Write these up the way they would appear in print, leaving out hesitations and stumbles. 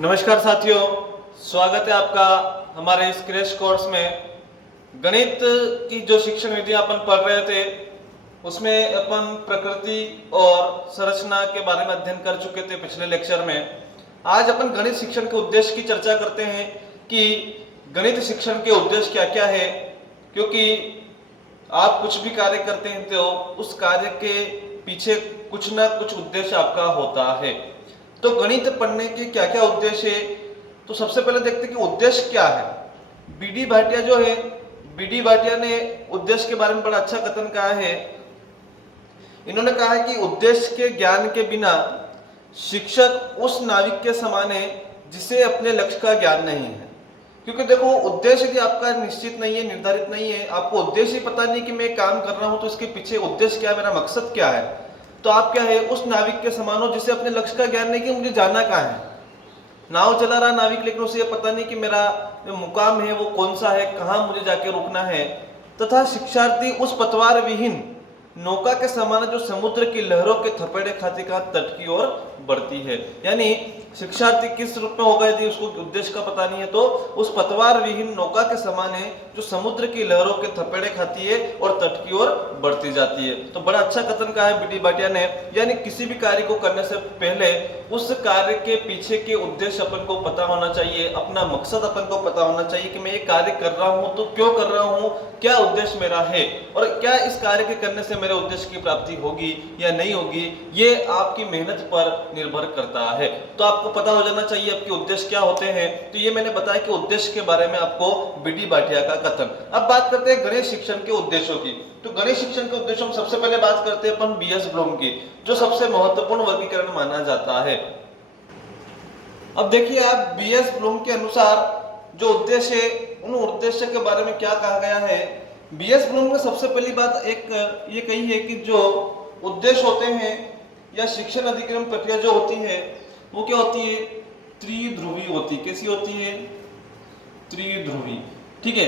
नमस्कार साथियों, स्वागत है आपका हमारे इस क्रैश कोर्स में। गणित की जो शिक्षण विधि अपन पढ़ रहे थे उसमें अपन प्रकृति और संरचना के बारे में अध्ययन कर चुके थे पिछले लेक्चर में। आज अपन गणित शिक्षण के उद्देश्य की चर्चा करते हैं कि गणित शिक्षण के उद्देश्य क्या क्या है, क्योंकि आप कुछ भी कार्य करते हैं तो उस कार्य के पीछे कुछ ना कुछ उद्देश्य आपका होता है। तो गणित पढ़ने के क्या क्या उद्देश्य है, तो सबसे पहले देखते हैं कि उद्देश्य क्या है। बीडी भाटिया जो है, बीडी भाटिया ने उद्देश्य के बारे में बड़ा अच्छा कथन कहा है। इन्होंने कहा है कि उद्देश्य के ज्ञान के बिना शिक्षक उस नाविक के समान है जिसे अपने लक्ष्य का ज्ञान नहीं है। क्योंकि देखो, उद्देश्य यदि आपका निश्चित नहीं है, निर्धारित नहीं है, आपको उद्देश्य ही पता नहीं कि मैं काम कर रहा हूं तो इसके पीछे उद्देश्य क्या है, मेरा मकसद क्या है, तो आप क्या है, उस नाविक के समान हो जिसे अपने लक्ष्य का ज्ञान नहीं कि मुझे जाना कहाँ है। नाव चला रहा नाविक, लेकिन उसे ये पता नहीं कि मेरा जो मुकाम है वो कौन सा है, कहाँ मुझे जाके रुकना है। तथा शिक्षार्थी उस पतवार विहीन नौका के समान जो समुद्र की लहरों के थपेड़े खाती का तट की ओर बढ़ती है। यानी शिक्षार्थी किस रूप में होगा यदि उसको उद्देश्य का पता नहीं है, तो उस पतवार विहीन नौका के समान है जो समुद्र की लहरों के थपेड़े खाती है और तट की ओर बढ़ती जाती है। तो बड़ा अच्छा कथन कहा है बीडी भाटिया ने। यानी किसी भी कार्य को करने से पहले उस कार्य के पीछे के उद्देश्य अपन को पता होना चाहिए, अपना मकसद अपन को पता होना चाहिए कि मैं ये कार्य कर रहा हूं तो क्यों कर रहा हूं, क्या उद्देश्य मेरा है और क्या इस कार्य के करने से मेरे उद्देश्य की प्राप्ति होगी या नहीं होगी, ये आपकी मेहनत पर निर्भर करता है। तो आपको पता हो जाना चाहिए आपके उद्देश्य क्या होते हैं। तो ये मैंने बताया कि उद्देश्य के बारे में आपको बीडी भाटिया का कथन। अब बात करते हैं गणित शिक्षण के उद्देश्यों की। तो गणित शिक्षण के उद्देश्यों में सबसे पहले बात करते हैं अपन बीएस ब्लूम की, जो सबसे महत्वपूर्ण वर्गीकरण माना जाता है। अब देखिए आप, बीएस ब्लूम के अनुसार जो उद्देश्य है, उन उद्देश्य के बारे में क्या कहा गया है। बीएस ब्लूम ने सबसे पहली बात एक ये कही है कि जो उद्देश्य होते हैं या शिक्षण अधिक्रम प्रक्रिया जो होती है वो क्या होती है, त्रिध्रुवी होती है। कैसी होती है? त्रिध्रुवी। ठीक है,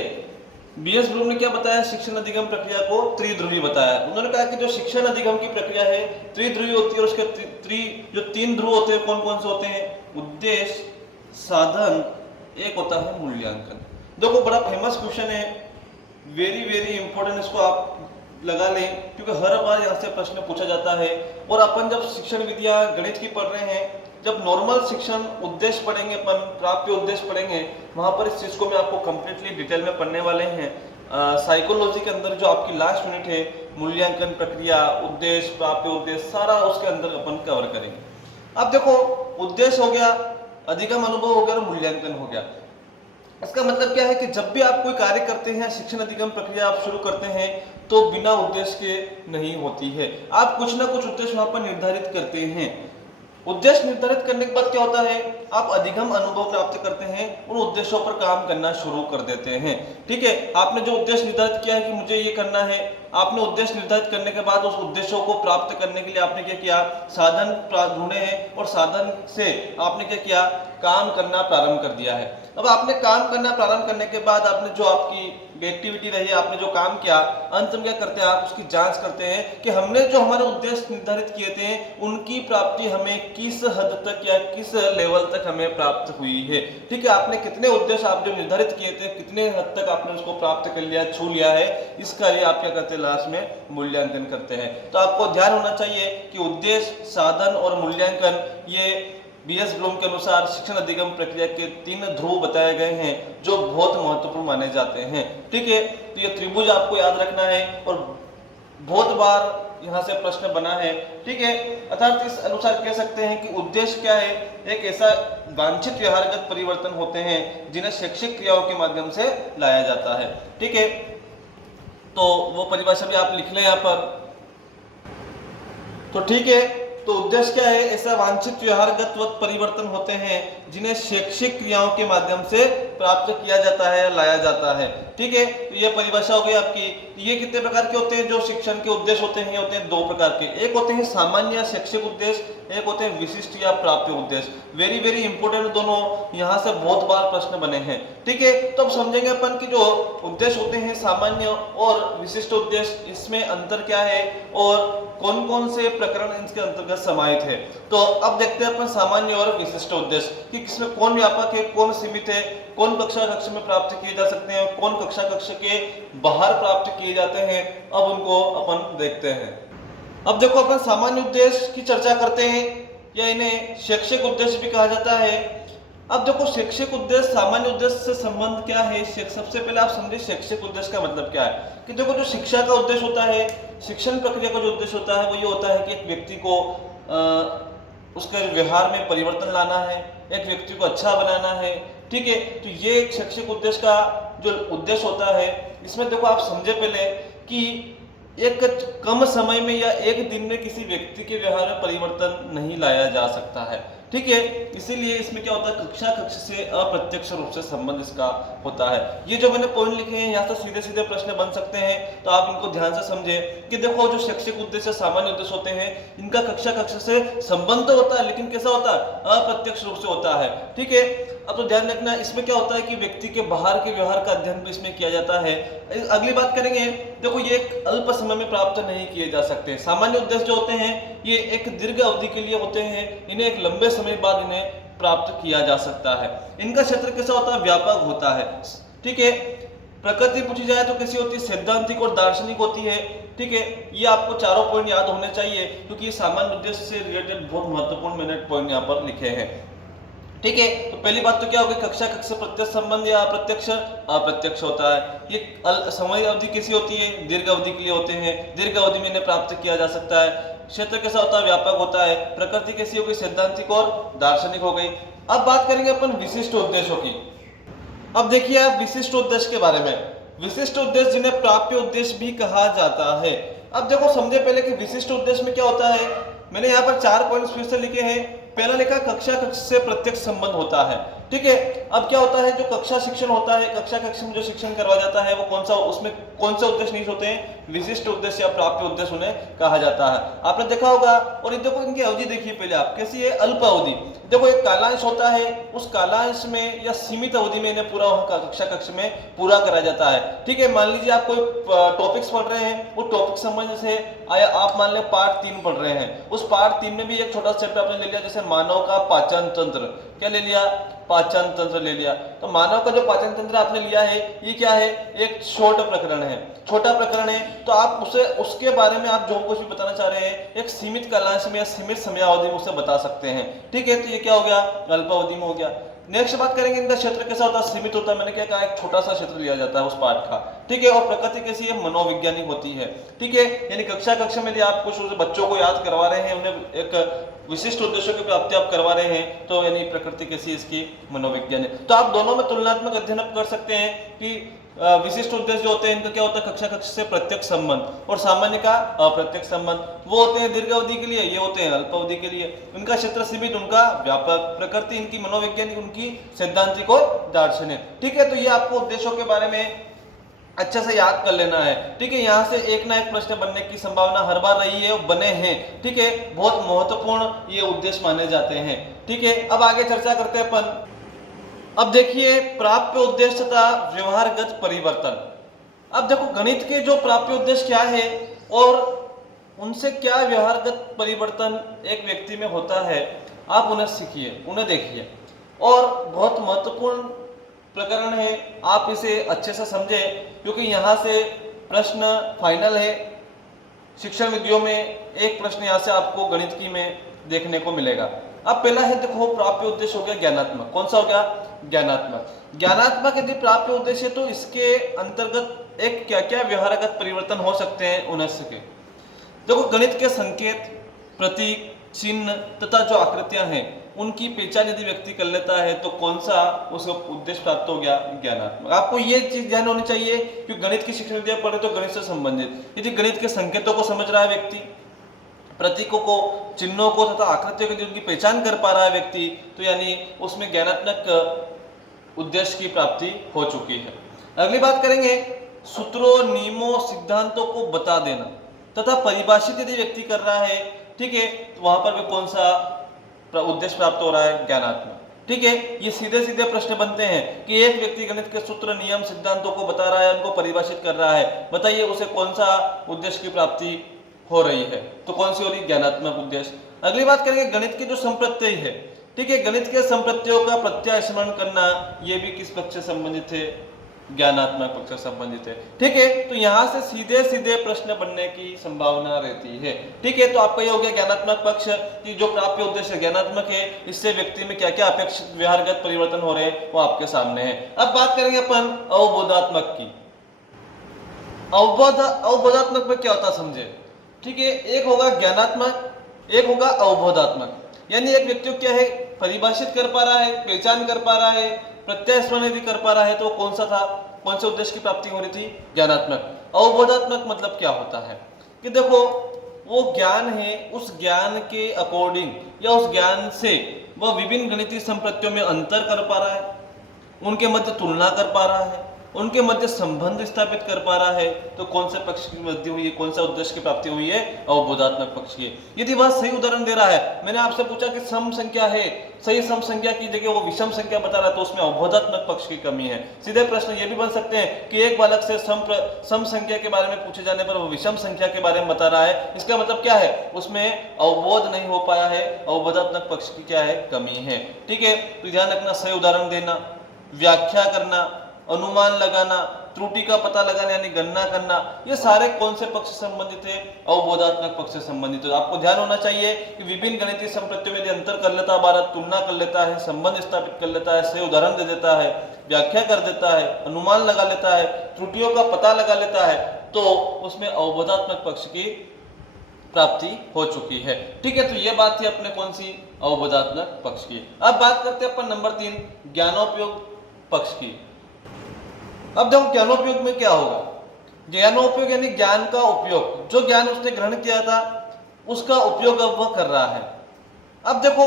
बीएस ब्लूम ने क्या बताया, शिक्षण अधिगम प्रक्रिया को त्रिध्रुवी बताया। उन्होंने कहा कि जो शिक्षण अधिगम की प्रक्रिया है त्रिध्रुवी होती है और उसके जो तीन ध्रुव होते हैं, कौन कौन से होते हैं? उद्देश्य, साधन, एक होता है मूल्यांकन। देखो बड़ा फेमस क्वेश्चन है, वेरी वेरी इंपॉर्टेंट, इसको आप लगा लें क्योंकि हर बार यहाँ से प्रश्न पूछा जाता है। और अपन जब शिक्षण विधियां गणित की पढ़ रहे हैं, जब नॉर्मल शिक्षण उद्देश्य पढ़ेंगे, अपन प्राप्य उद्देश्य पढ़ेंगे, वहां पर इस चीज को मैं आपको कंप्लीटली डिटेल में पढ़ने वाले हैं। साइकोलॉजी के अंदर जो आपकी लास्ट यूनिट है, मूल्यांकन प्रक्रिया, उद्देश्य, प्राप्य उद्देश्य, सारा उसके अंदर अपन कवर करेंगे। अब देखो, उद्देश्य हो गया, अधिगम अनुभव हो गया और मूल्यांकन हो गया। इसका मतलब क्या है कि जब भी आप कोई कार्य करते हैं, शिक्षण अधिगम प्रक्रिया आप शुरू करते हैं, तो बिना उद्देश्य के नहीं होती है। आप कुछ ना कुछ उद्देश्य वहां पर निर्धारित करते हैं। उद्देश्य निर्धारित करने के बाद क्या होता है, आप अधिगम अनुभव प्राप्त करते हैं, उन उद्देश्यों पर काम करना शुरू कर देते हैं। ठीक है, आपने जो उद्देश्य निर्धारित किया है कि मुझे ये करना है, आपने उद्देश्य निर्धारित करने के बाद उस उद्देश्यों को प्राप्त करने के लिए आपने क्या किया, साधन ढूंढे हैं और साधन से आपने क्या किया, काम करना प्रारंभ कर दिया है। अब आपने काम करना प्रारंभ करने के बाद आपने जो आपकी एक्टिविटी रही, आपने जो काम किया, अंत में क्या करते हैं, आप उसकी जांच करते हैं कि हमने जो हमारे उद्देश्य निर्धारित किए थे उनकी प्राप्ति हमें किस हद तक या किस लेवल तक हमें प्राप्त हुई है। ठीक है, आपने कितने उद्देश्य आप जो निर्धारित किए थे, कितने हद तक आपने उसको प्राप्त कर लिया, छू लिया है, इसका लिए आप क्या करते हैं, लास्ट में मूल्यांकन करते हैं। तो आपको ध्यान होना चाहिए कि उद्देश्य, साधन और मूल्यांकन, ये बीएस ब्लूम के अनुसार शिक्षण अधिगम प्रक्रिया के तीन ध्रुव बताए गए हैं जो बहुत महत्वपूर्ण माने जाते हैं। ठीक है, तो ये त्रिभुज आपको याद रखना है और बहुत बार यहाँ से प्रश्न बना है। ठीक है, अर्थात इस अनुसार कह सकते हैं कि उद्देश्य क्या है, एक ऐसा वांछित व्यवहारगत परिवर्तन होते हैं जिन्हें शैक्षिक क्रियाओं के माध्यम से लाया जाता है। ठीक है, तो वो परिभाषा भी आप लिख लें यहाँ पर। तो ठीक है, तो उद्देश्य क्या है, ऐसा वांछित व्यवहारगत परिवर्तन होते हैं जिन्हें शैक्षिक क्रियाओं के माध्यम से प्राप्त किया जाता है या लाया जाता है। ठीक है, तो ये परिभाषा हो गई आपकी। ये कितने प्रकार के होते हैं जो शिक्षण के उद्देश्य होते हैं? होते हैं दो प्रकार के, एक होते हैं सामान्य शैक्षिक उद्देश्य, एक होते हैं विशिष्ट या प्राप्य उद्देश्य। वेरी वेरी इंपॉर्टेंट दोनों, यहाँ से बहुत बार प्रश्न बने हैं। ठीक है, तो अब समझेंगे अपन कि जो उद्देश्य होते हैं सामान्य और विशिष्ट उद्देश्य, इसमें अंतर क्या है और कौन कौन से प्रकरण इसके अंतर्गत समाहित है। तो अब देखते हैं अपन सामान्य और विशिष्ट उद्देश्य कि किसमें कौन व्यापक है, कौन सीमित है, कौन कक्षा कक्ष में प्राप्त किए जा सकते हैं, कौन कक्षा कक्ष के बाहर प्राप्त किए जाते हैं। अब उनको अपन देखते हैं। अब देखो, अपन सामान्य उद्देश्य की चर्चा करते हैं या इन्हें शैक्षिक उद्देश्य भी कहा जाता है। अब देखो, शैक्षिक उद्देश्य सामान्य उद्देश्य से संबंध क्या है। सबसे पहले आप समझे शैक्षिक उद्देश्य का मतलब क्या है। कि देखो, जो शिक्षा का उद्देश्य होता है, शिक्षण प्रक्रिया का जो उद्देश्य होता है वो ये होता है कि एक व्यक्ति को उसके व्यवहार में परिवर्तन लाना है, एक व्यक्ति को अच्छा बनाना है। ठीक है, तो ये एक शैक्षिक उद्देश्य का जो उद्देश्य होता है, इसमें देखो आप समझे पहले कि एक कम समय में या एक दिन में किसी व्यक्ति के व्यवहार में परिवर्तन नहीं लाया जा सकता है। ठीक है, इसीलिए इसमें क्या होता है, कक्षा कक्ष से अप्रत्यक्ष रूप से संबंध इसका होता है। ये जो मैंने पॉइंट लिखे हैं, यहाँ से सीधे सीधे प्रश्न बन सकते हैं, तो आप इनको ध्यान से समझे कि देखो, जो शैक्षिक उद्देश्य सामान्य उद्देश्य होते हैं, इनका कक्षा कक्ष से संबंध तो होता है, लेकिन कैसा होता है, अप्रत्यक्ष रूप से होता है। ठीक है, अब तो ध्यान रखना, इसमें क्या होता है कि व्यक्ति के बाहर के व्यवहार का अध्ययन भी इसमें किया जाता है। अगली बात करेंगे, देखो ये एक अल्प समय में प्राप्त नहीं किए जा सकते। सामान्य उद्देश्य जो होते हैं ये एक दीर्घ अवधि के लिए होते हैं, इन्हें एक लंबे समय बाद इन्हें प्राप्त किया जा सकता है। इनका क्षेत्र कैसा होता है, व्यापक होता है। ठीक है, प्रकृति पूछी जाए तो कैसी होती है, सैद्धांतिक और दार्शनिक होती है। ठीक है, ये आपको चारों पॉइंट याद होने चाहिए, क्योंकि ये सामान्य उद्देश्य से रिलेटेड बहुत महत्वपूर्ण मैंने पॉइंट यहाँ पर लिखे हैं। ठीक है, तो पहली बात तो क्या होगी, कक्षा कक्ष से प्रत्यक्ष संबंध या अप्रत्यक्ष, अप्रत्यक्ष होता है। ये समय अवधि कैसी होती है, दीर्घ अवधि के लिए होते हैं, दीर्घ अवधि में इन्हें प्राप्त किया जा सकता है। क्षेत्र कैसा होता है, व्यापक होता है। प्रकृति कैसी हो गई, सैद्धांतिक और दार्शनिक हो गई। अब बात करेंगे अपन विशिष्ट उद्देश्यों की। अब देखिए आप विशिष्ट उद्देश्य के बारे में, विशिष्ट उद्देश्य जिन्हें प्राप्य उद्देश्य भी कहा जाता है। अब देखो समझे पहले कि विशिष्ट उद्देश्य में क्या होता है। मैंने यहाँ पर 4 पॉइंट्स फिर से लिखे हैं। पहला लिखा, कक्षा कक्ष से प्रत्यक्ष संबंध होता है। ठीक है, अब क्या होता है, जो कक्षा शिक्षण होता है, कक्षा कक्ष में जो शिक्षण करवाया जाता है वो कौन सा, उसमें कौन से उद्देश्य नहीं होते हैं, विशिष्ट उद्देश्य या प्राप्य उद्देश्य उन्हें कहा जाता है। आपने देखा होगा, और देखो इनकी अवधि देखिए पहले आप, कैसी है, अल्प अवधि। देखो एक कालांश होता है, उस कालांश में या सीमित अवधि में इन्हें पूरा कक्षा कक्ष में पूरा कराया जाता है। ठीक है, मान लीजिए आप कोई टॉपिक्स पढ़ रहे हैं, वो टॉपिक समझने से आया, आप मान लें पार्ट 3 पढ़ रहे हैं, उस पार्ट 3 में भी एक छोटा चैप्टर आपने ले लिया, जैसे मानव का पाचन तंत्र। क्या ले लिया, पाचन तंत्र ले लिया। तो मानव का जो पाचन तंत्र आपने लिया है, ये क्या है, एक शॉर्ट प्रकरण है, छोटा प्रकरण है। तो आप उसे, उसके बारे में आप जो कुछ भी बताना चाह रहे हैं, एक सीमित कालांश में या सीमित समयावधि में उसे बता सकते हैं। ठीक है, तो ये क्या हो गया, अल्पावधि में हो गया। नेक्स्ट बात करेंगे, इनका क्षेत्र कैसा होता है, सीमित होता है। मैंने क्या कहा, एक छोटा सा क्षेत्र लिया जाता है उस पाठ का। ठीक है, और प्रकृति कैसी है, मनोवैज्ञानिक होती है। ठीक है, यानी कक्षा कक्षा में आप कुछ बच्चों को याद करवा रहे हैं, उन्हें एक विशिष्ट उद्देश्यों की प्राप्ति आप करवा रहे हैं, तो यानी प्रकृति कैसी, इसकी मनोवैज्ञानिक। तो आप दोनों में तुलनात्मक अध्ययन कर सकते हैं कि विशिष्ट उद्देश्य जो होते हैं, इनका क्या होता है, कक्षा कक्ष से प्रत्यक्ष संबंध, और सामान्य का अप्रत्यक्ष संबंध। वो होते हैं दीर्घ अवधि के लिए, ये होते हैं अल्प अवधि के लिए। उनका क्षेत्र सीमित, उनका व्यापक। प्रकृति इनकी मनोवैज्ञानिक, उनकी सैद्धांतिक और दार्शनिक। ठीक है, तो ये आपको उद्देश्यों के बारे में अच्छे से याद कर लेना है। ठीक है, यहाँ से एक ना एक प्रश्न बनने की संभावना हर बार रही है, बने हैं। ठीक है, बहुत महत्वपूर्ण ये उद्देश्य माने जाते हैं। ठीक है, अब आगे चर्चा करते हैं अपन। अब देखिए, प्राप्य उद्देश्य तथा व्यवहारगत परिवर्तन। अब देखो, गणित के जो प्राप्य उद्देश्य क्या है और उनसे क्या व्यवहारगत परिवर्तन एक व्यक्ति में होता है, आप उन्हें सीखिए, उन्हें देखिए। और बहुत महत्वपूर्ण प्रकरण है, आप इसे अच्छे से समझें, क्योंकि यहाँ से प्रश्न फाइनल है। शिक्षण विधियों में एक प्रश्न यहाँ से आपको गणित की में देखने को मिलेगा। अब पहला है, देखो प्राप्य उद्देश्य हो गया ज्ञानात्मक। कौन सा हो गया, ज्ञानात्मक। ज्ञानात्मक यदि प्राप्य उद्देश्य, तो इसके अंतर्गत एक क्या क्या व्यवहारगत परिवर्तन हो सकते हैं, उन्हें सीखे। देखो, गणित के संकेत, प्रतीक, चिन्ह तथा जो आकृतियां हैं, उनकी पहचान यदि व्यक्ति कर लेता है, तो कौन सा उसका उद्देश्य प्राप्त हो गया, ज्ञानात्मक। आपको ये चीज ध्यान होनी चाहिए कि गणित की शिक्षण विद्या पढ़े तो गणित से संबंधित, यदि गणित के संकेतों को समझ रहा है व्यक्ति, प्रतीकों को, चिन्हों को तथा आकृतियों की उनकी पहचान कर पा रहा है व्यक्ति, तो यानी उसमें ज्ञानात्मक उद्देश्य की प्राप्ति हो चुकी है। अगली बात करेंगे, सूत्रों, नियमों, सिद्धांतों को बता देना तथा परिभाषित यदि व्यक्ति कर रहा है, ठीक है, तो वहां पर भी कौन सा उद्देश्य प्राप्त हो रहा है? ज्ञानात्मक। ठीक है, ये सीधे सीधे प्रश्न बनते हैं कि एक व्यक्ति गणित के सूत्र, नियम, सिद्धांतों को बता रहा है, उनको परिभाषित कर रहा है, बताइए उसे कौन सा उद्देश्य की प्राप्ति हो रही है? तो कौन सी हो रही? ज्ञानात्मक उद्देश्य। अगली बात करेंगे गणित की जो संप्रत्यय है, ठीक है, गणित के संप्रत्ययों का प्रत्यय स्मरण करना, ये भी किस पक्ष से संबंधित है? ज्ञानात्मक पक्ष से संबंधित है। ठीक है, तो यहां से सीधे सीधे प्रश्न बनने की संभावना रहती है। ठीक है, तो आपका ये हो गया ज्ञानात्मक पक्ष की जो प्राप्य उद्देश्य ज्ञानात्मक है, इससे व्यक्ति में क्या क्या अपेक्षित व्यवहारगत परिवर्तन हो रहे हैं वो आपके सामने है। अब बात करेंगे अपन अवबोधात्मक की। अवबोधात्मक में क्या होता है समझे। ठीक है, एक होगा ज्ञानात्मक, एक होगा अवबोधात्मक। यानी एक व्यक्ति को क्या है, परिभाषित कर पा रहा है, पहचान कर पा रहा है, प्रत्यय स्मरण यदि कर पा रहा है, तो कौन सा था, कौन से उद्देश्य की प्राप्ति हो रही थी? ज्ञानात्मक। अवबोधात्मक मतलब क्या होता है कि देखो वो ज्ञान है, उस ज्ञान के अकॉर्डिंग या उस ज्ञान से वह विभिन्न गणितीय संप्रत्ययों में अंतर कर पा रहा है, उनके मध्य तुलना कर पा रहा है, उनके मध्य संबंध स्थापित कर पा रहा है, तो कौन से पक्ष की वृद्धि हुई है, कौन सा उद्देश्य की प्राप्ति हुई है? अवबोधात्मक पक्ष की। यदि वह सही उदाहरण दे रहा है, मैंने आपसे पूछा कि सम संख्या है, सही सम संख्या की जगह वो विषम संख्या बता रहा है, तो उसमें अवबोधात्मक पक्ष की कमी है। सीधे प्रश्न ये भी बन सकते हैं कि एक बालक से सम संख्या के बारे में पूछे जाने पर वो विषम संख्या के बारे में बता रहा है, इसका मतलब क्या है? उसमें अवबोध नहीं हो पाया है, अवबोधात्मक पक्ष की क्या है? कमी है। ठीक है, तो ध्यान रखना, सही उदाहरण देना, व्याख्या करना, अनुमान लगाना, त्रुटि का पता लगाना यानी गणना करना, ये सारे कौन से पक्ष से संबंधित है? अवबोधात्मक पक्ष से संबंधित है। आपको ध्यान होना चाहिए कि विभिन्न गणितीय संप्रत्ययों में अंतर कर लेता है बालक, तुलना कर लेता है, संबंध स्थापित कर लेता है, सही उदाहरण दे देता है, व्याख्या कर देता है, अनुमान लगा लेता है, त्रुटियों का पता लगा लेता है, तो उसमें अवबोधात्मक पक्ष की प्राप्ति हो चुकी है। ठीक है, तो ये बात थी अपने कौन सी? अवबोधात्मक पक्ष की। अब बात करते हैं अपन नंबर 3 ज्ञानोपयोग पक्ष की। अब देखो ज्ञानोपयोग में क्या होगा। ज्ञानोपयोग यानी ज्ञान का उपयोग, जो ज्ञान उसने ग्रहण किया था उसका उपयोग अब वह कर रहा है। अब देखो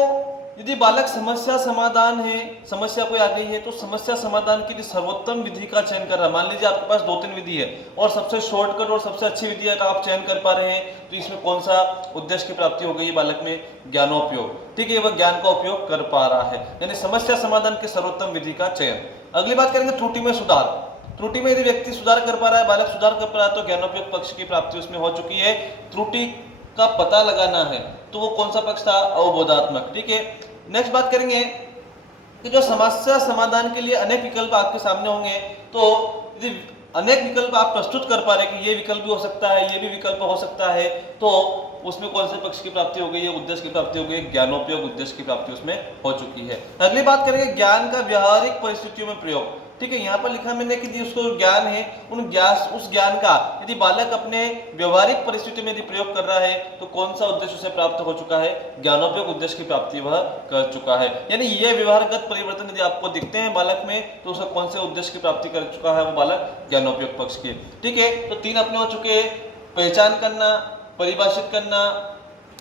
यदि बालक समस्या समाधान है, समस्या कोई आ गई है, तो समस्या समाधान के लिए सर्वोत्तम विधि का चयन कर रहा है। मान लीजिए आपके पास 2-3 विधि है और सबसे शॉर्टकट और सबसे अच्छी विधि का आप चयन कर पा रहे हैं, तो इसमें कौन सा उद्देश्य की प्राप्ति हो गई है बालक में? ज्ञानोपयोग। ठीक है, वह ज्ञान का उपयोग कर पा रहा है, यानी समस्या समाधान के सर्वोत्तम विधि का चयन। अगली बात करेंगे त्रुटि में सुधार। त्रुटि में यदि व्यक्ति सुधार कर पा रहा है, बालक सुधार कर पा रहा है, तो ज्ञानोपयोग पक्ष की प्राप्ति उसमें हो चुकी है। त्रुटि का पता लगाना है, तो वो कौन सा पक्ष था? अवबोधात्मक। ठीक है, नेक्स्ट बात करेंगे कि जो समस्या समाधान के लिए अनेक विकल्प आपके सामने होंगे, तो यदि अनेक विकल्प आप प्रस्तुत कर पा रहे कि ये विकल्प भी हो सकता है, ये भी विकल्प हो सकता है, तो उसमें कौन से पक्ष की प्राप्ति हो गई है? उद्देश्य की प्राप्ति हो गई, ज्ञानोपयोग उद्देश्य की प्राप्ति उसमें हो चुकी है। अगली बात करेंगे ज्ञान का व्यावहारिक परिस्थितियों में प्रयोग। ठीक है, यहाँ पर लिखा मैंने कि उसको ज्ञान है, उस ज्ञान का यदि बालक अपने व्यवहारिक परिस्थिति में यदि प्रयोग कर रहा है, तो कौन सा उद्देश्य उसे प्राप्त हो चुका है? ज्ञानोपयोग उद्देश्य की प्राप्ति वह कर चुका है। यानी ये व्यवहारगत परिवर्तन यदि आपको दिखते हैं बालक में, तो उसे कौन से उद्देश्य की प्राप्ति कर चुका है वो बालक? ज्ञानोपयोग पक्ष की। ठीक है, तो 3 अपने हो चुके हैं, पहचान करना, परिभाषित करना,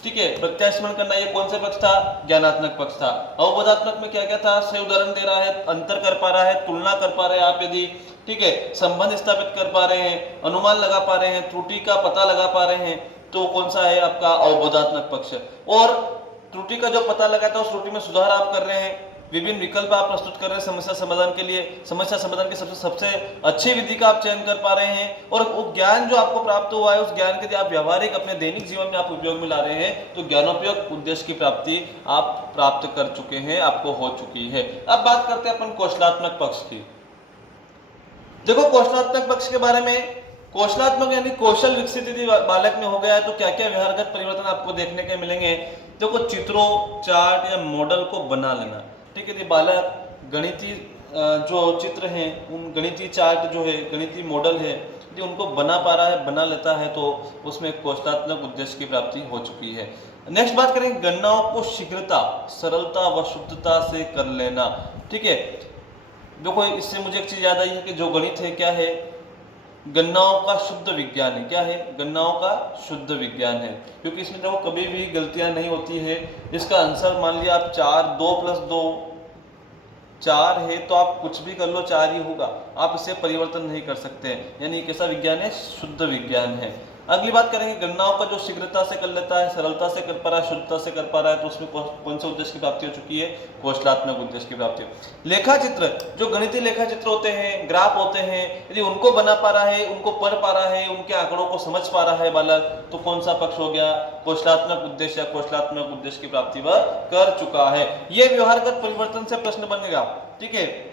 ठीक है, प्रत्यय स्मरण करना, ये कौन सा पक्ष था? ज्ञानात्मक पक्ष था। अवबोधात्मक में क्या क्या था? सही उदाहरण दे रहा है, अंतर कर पा रहा है, तुलना कर पा रहे हैं आप यदि, ठीक है, संबंध स्थापित कर पा रहे हैं, अनुमान लगा पा रहे हैं, त्रुटि का पता लगा पा रहे हैं, तो कौन सा है आपका? अवबोधात्मक पक्ष। और त्रुटि का जो पता लगा था उस त्रुटि में सुधार आप कर रहे हैं, विभिन्न विकल्प आप प्रस्तुत कर रहे हैं समस्या समाधान के लिए, समस्या समाधान की सबसे अच्छी विधि का आप चयन कर पा रहे हैं, और वो ज्ञान जो आपको प्राप्त हुआ है उस ज्ञान के आप व्यावहारिक अपने दैनिक जीवन में आप उपयोग में ला रहे हैं, तो ज्ञानोपयोग उद्देश्य की प्राप्ति आप प्राप्त कर चुके हैं, आपको हो चुकी है। अब बात करते हैं अपन कौशलात्मक पक्ष की। देखो कौशलात्मक पक्ष के बारे में, कौशलात्मक यानी कौशल विकसित यदि बालक में हो गया है, तो क्या क्या व्यवहारगत परिवर्तन आपको देखने के मिलेंगे। देखो चित्रों, चार्ट या मॉडल को बना लेना। ठीक है, यदि बालक गणितीय जो चित्र हैं, उन गणितीय चार्ट जो है, गणितीय मॉडल है, यदि उनको बना पा रहा है, बना लेता है, तो उसमें कौशलात्मक उद्देश्य की प्राप्ति हो चुकी है। नेक्स्ट बात करेंगे गणनाओं को शीघ्रता, सरलता व शुद्धता से कर लेना। ठीक है, देखो इससे मुझे एक चीज याद आई है कि जो गणित है क्या है? गणनाओं का शुद्ध विज्ञान है। क्या है? गणनाओं का शुद्ध विज्ञान है, क्योंकि इसमें देखो कभी भी गलतियां नहीं होती है। इसका आंसर मान लिया आप 4, 2 + 2 4 है, तो आप कुछ भी कर लो 4 ही होगा, आप इसे परिवर्तन नहीं कर सकते। यानी कैसा विज्ञान है? शुद्ध विज्ञान है। अगली बात करेंगे गणनाओं का जो शीघ्रता से कर लेता है, सरलता से कर पा रहा है, शुद्धता से कर पा रहा है, तो उसमें कौन से उद्देश्य की प्राप्ति हो चुकी है? कौशलात्मक उद्देश्य की प्राप्ति। लेखा चित्र, जो गणितीय लेखा चित्र होते हैं, ग्राफ होते हैं, यदि उनको बना पा रहा है, उनको पढ़ पा रहा है, उनके आंकड़ों को समझ पा रहा है बालक, तो कौन सा पक्ष हो गया? कौशलात्मक उद्देश्य या कौशलात्मक उद्देश्य की प्राप्ति वह कर चुका है। यह व्यवहारगत परिवर्तन से प्रश्न बनेगा। ठीक है,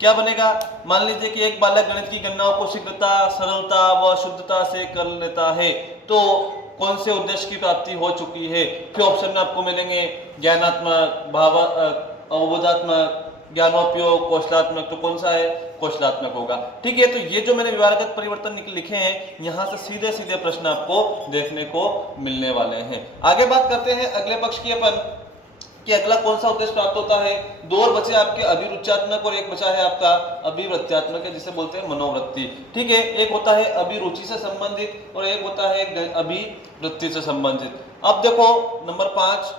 क्या बनेगा? मान लीजिए कि एक बालक गणित की गणनाओं को शीघ्रता, सरलता व शुद्धता से कर लेता है, तो कौन से उद्देश्य की प्राप्ति हो चुकी है? फिर ऑप्शन में आपको मिलेंगे ज्ञानात्मक, अवबोधात्मक, ज्ञानोपयोग, कौशलात्मक, तो कौन सा है? कौशलात्मक होगा। ठीक है, तो ये जो मैंने व्यवहारगत परिवर्तन लिखे हैं, यहाँ से सीधे सीधे प्रश्न आपको देखने को मिलने वाले हैं। आगे बात करते हैं अगले पक्ष की अपन, कि अगला कौन सा उद्देश्य प्राप्त होता है। दो और बचे आपके अभिरुच्यात्मक और एक बचा है आपका अभिवृत्त्यात्मक, जिसे बोलते हैं मनोवृत्ति। ठीक है, एक होता है अभिरुचि से संबंधित और एक होता है अभिवृत्ति से संबंधित। अब देखो नंबर 5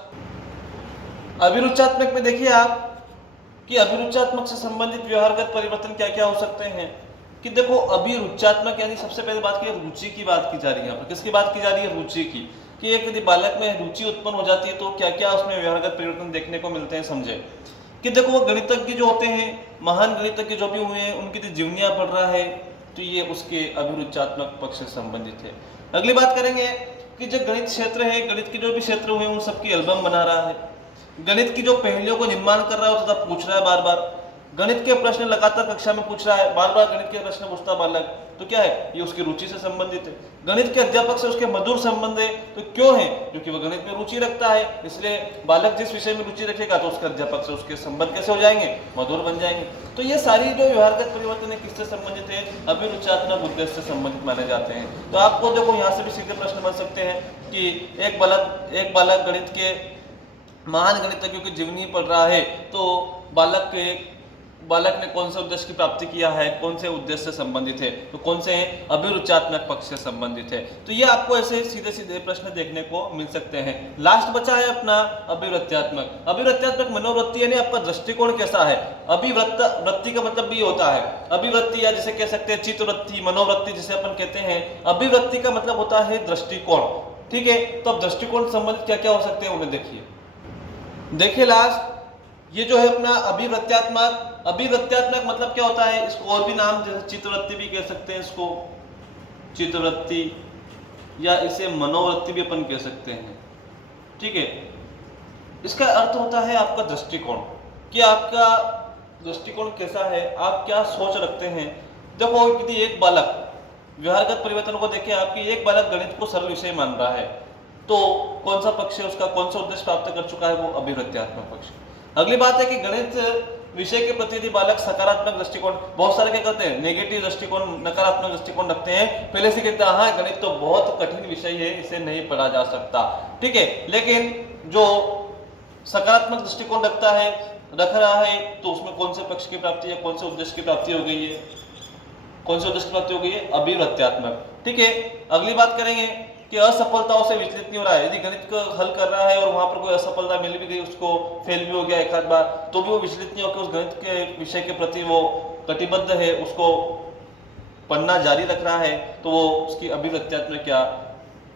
अभिरुच्यात्मक में देखिए आप कि अभिरुच्यात्मक से संबंधित व्यवहारगत परिवर्तन क्या क्या हो सकते हैं। कि देखो अभिरुच्यात्मक यानी सबसे पहले बात की रुचि की बात की जा रही है। यहाँ पर किसकी बात की जा रही है? रुचि की। कि एक यदि बालक में रुचि उत्पन्न हो जाती है तो क्या क्या उसमें व्यवहारगत परिवर्तन देखने को मिलते हैं, समझे। कि देखो वो गणितज्ञ जो होते हैं, महान गणितज्ञ जो भी हुए हैं, उनकी जो जीवनियां पढ़ रहा है, तो ये उसके अभिरुच्यात्मक पक्ष से संबंधित है। अगली बात करेंगे कि जो गणित क्षेत्र है, गणित के जो भी क्षेत्र हुए उन सबकी एल्बम बना रहा है, गणित की जो पहेलियों को निर्माण कर रहा है तथा पूछ रहा है बार बार, गणित के प्रश्न लगातार कक्षा में पूछ रहा है, बार बार गणित के प्रश्न पूछता बालक, तो क्या है? ये उसकी रुचि से संबंधित है। गणित के अध्यापक से उसके मधुर संबंध है, तो क्यों है? क्योंकि वह गणित में रुचि रखता है, इसलिए बालक जिस विषय में रुचि रखेगा तो उसके अध्यापक से उसके संबंध कैसे हो जाएंगे? मधुर बन जाएंगे। तो ये सारी जो व्यवहारगत परिवर्तन है किससे संबंधित है? अभिरुच्यात्मक उद्देश्य से संबंधित माने जाते हैं। तो आपको देखो यहाँ से भी सीधे प्रश्न बन सकते हैं कि एक बालक गणित के महान गणितज्ञों की जीवनी पढ़ रहा है, तो बालक ने कौन से उद्देश्य की प्राप्ति किया है, कौन से उद्देश्य से संबंधित है? तो कौन से हैं? अभिरुच्यात्मक पक्ष से संबंधित है। तो ये आपको ऐसे सीधे सीधे प्रश्न देखने को मिल सकते हैं। लास्ट बचा है अपना अभिवृत्त्यात्मक। अभिवृत्त्यात्मक मनोवृत्ति यानी आपका दृष्टिकोण कैसा है। वृत्ति का मतलब भी होता है अभिवृत्ति, या जिसे कह सकते हैं चित्तवृत्ति, मनोवृत्ति जिसे अपन कहते हैं। अभिवृत्ति का मतलब होता है दृष्टिकोण। ठीक है, तो अब दृष्टिकोण संबंधित क्या क्या हो सकते हैं उन्हें देखिए लास्ट ये जो है अपना अभिवृत्त्यात्मक मतलब क्या होता है? इसको और भी नाम जैसे चित्तवृत्ति भी कह सकते हैं, इसको चित्तवृत्ति या इसे मनोवृत्ति भी अपन कह सकते हैं। ठीक है, इसका अर्थ होता है आपका दृष्टिकोण, कि आपका दृष्टिकोण कैसा है, आप क्या सोच रखते हैं। देखो यदि एक बालक व्यवहारगत परिवर्तन को देखें, आपकी एक बालक गणित को सरल विषय मान रहा है, तो कौन सा पक्ष है उसका, कौन सा उद्देश्य प्राप्त कर चुका है? वो अभिवृत्त्यात्मक पक्ष। अगली बात है कि गणित विषय के प्रति यदि बालक सकारात्मक दृष्टिकोण, बहुत सारे क्या करते हैं नेगेटिव दृष्टिकोण, नकारात्मक दृष्टिकोण रखते हैं, पहले से कहते हैं हाँ गणित तो बहुत कठिन विषय है, इसे नहीं पढ़ा जा सकता। ठीक है, लेकिन जो सकारात्मक दृष्टिकोण रख रहा है, तो उसमें कौन से पक्ष की प्राप्ति है, कौन से उद्देश्य की प्राप्ति हो गई है? कौन से उद्देश्य की प्राप्ति हो गई है? अभिवृत्त्यात्मक। ठीक है, अगली बात करेंगे कि असफलताओं से विचलित नहीं हो रहा है। यदि गणित को हल कर रहा है और वहां पर कोई असफलता मिल भी गई, उसको फेल भी हो गया एक आध बार, तो भी वो विचलित नहीं होकर उस गणित के विषय के प्रति वो कटिबद्ध है, उसको पढ़ना जारी रख रहा है, तो वो उसकी अभिवृत्त्यात्मक या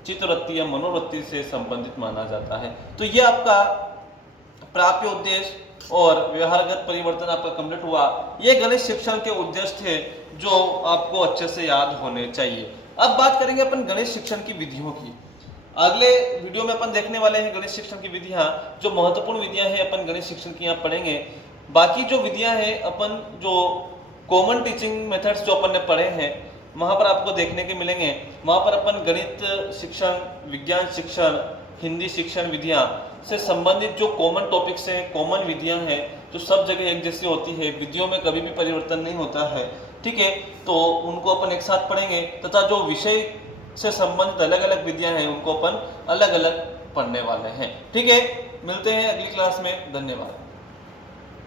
चित्तवृत्ति या मनोवृत्ति से संबंधित माना जाता है। तो ये आपका प्राप्य उद्देश्य और व्यवहारगत परिवर्तन आपका कंप्लीट हुआ। ये गणित शिक्षण के उद्देश्य थे जो आपको अच्छे से याद होने चाहिए। अब बात करेंगे अपन गणित शिक्षण की विधियों की। अगले वीडियो में अपन देखने वाले हैं गणित शिक्षण की विधियां, जो महत्वपूर्ण विधियां हैं अपन गणित शिक्षण की यहाँ पढ़ेंगे। बाकी जो विधियां हैं अपन जो कॉमन टीचिंग मेथड्स जो अपन ने पढ़े हैं वहां पर आपको देखने के मिलेंगे। वहां पर अपन गणित शिक्षण, विज्ञान शिक्षण, हिंदी शिक्षण विधियां से संबंधित जो कॉमन टॉपिक्स हैं, कॉमन विधियां हैं, जो सब जगह एक जैसी होती है, विधियों में कभी भी परिवर्तन नहीं होता है। ठीक है, तो उनको अपन एक साथ पढ़ेंगे तथा जो विषय से संबंधित अलग अलग विधियां हैं उनको अपन अलग अलग पढ़ने वाले हैं। ठीक है, मिलते हैं अगली क्लास में। धन्यवाद।